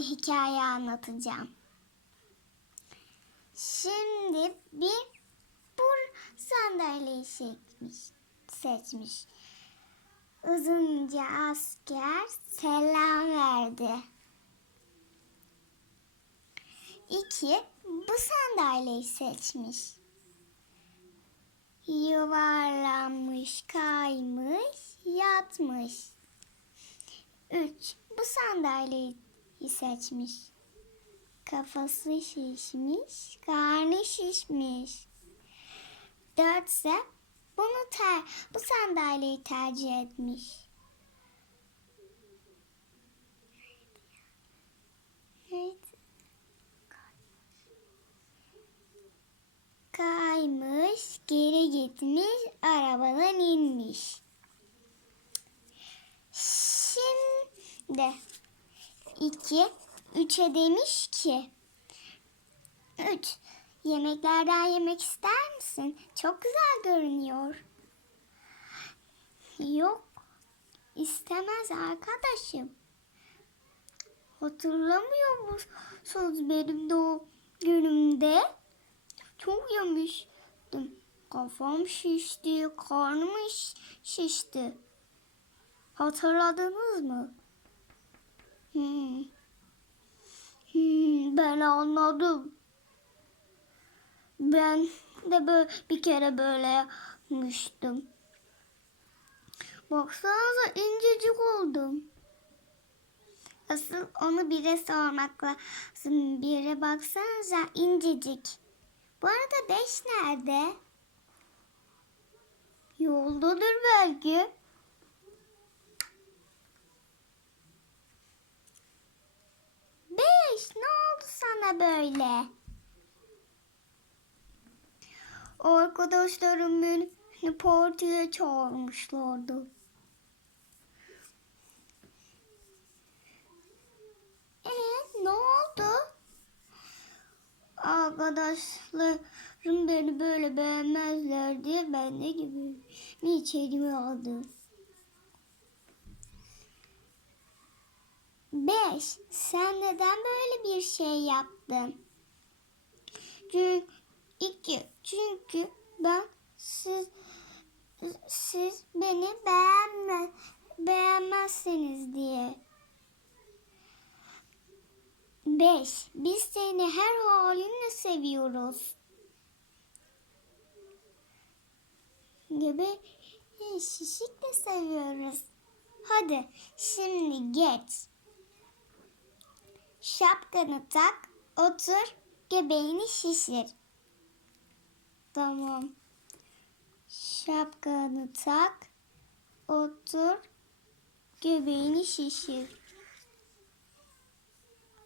hikaye anlatacağım. Şimdi bir bu sandalyeyi seçmiş. seçmiş. Uzunca asker selam verdi. İki, bu sandalyeyi seçmiş. Yuvarlanmış, kaymış, yatmış. Üç, bu sandalyeyi seçmiş. Kafası şişmiş, karnı şişmiş. Dört ise bunu ter, bu sandalyeyi tercih etmiş. Kaymış, geri gitmiş, arabadan inmiş. Şimdi iki, üçe demiş ki üç, yemeklerden yemek ister misin? Çok güzel görünüyor. Yok, istemez arkadaşım. Hatırlamıyor musunuz benim doğum günümde? Çok yemiştim. Kafam şişti, karnım şiş- şişti. Hatırladınız mı? Hmm. Hmm, ben anladım. Ben de böyle bir kere böyle yapmıştım. Baksanıza incecik oldum. Asıl onu bire sormak lazım. Bire baksanıza incecik. Bu arada beş nerede? Yoldadır belki. Beş ne sana böyle? Arkadaşlarım beni partiye çağırmışlardı. Ee, ne oldu? Arkadaşlarım beni böyle beğenmezler diye ben de gibi içeriye aldım. Beş, sen neden böyle bir şey yaptın? Çünkü çünkü ben siz siz beni beğenme beğenmezseniz diye. Beş, biz seni her halinle seviyoruz. Gibi şişik de seviyoruz. Hadi şimdi geç. Şapkanı tak, otur, göbeğini şişir. Tamam. Şapkanı tak, otur, göbeğini şişir.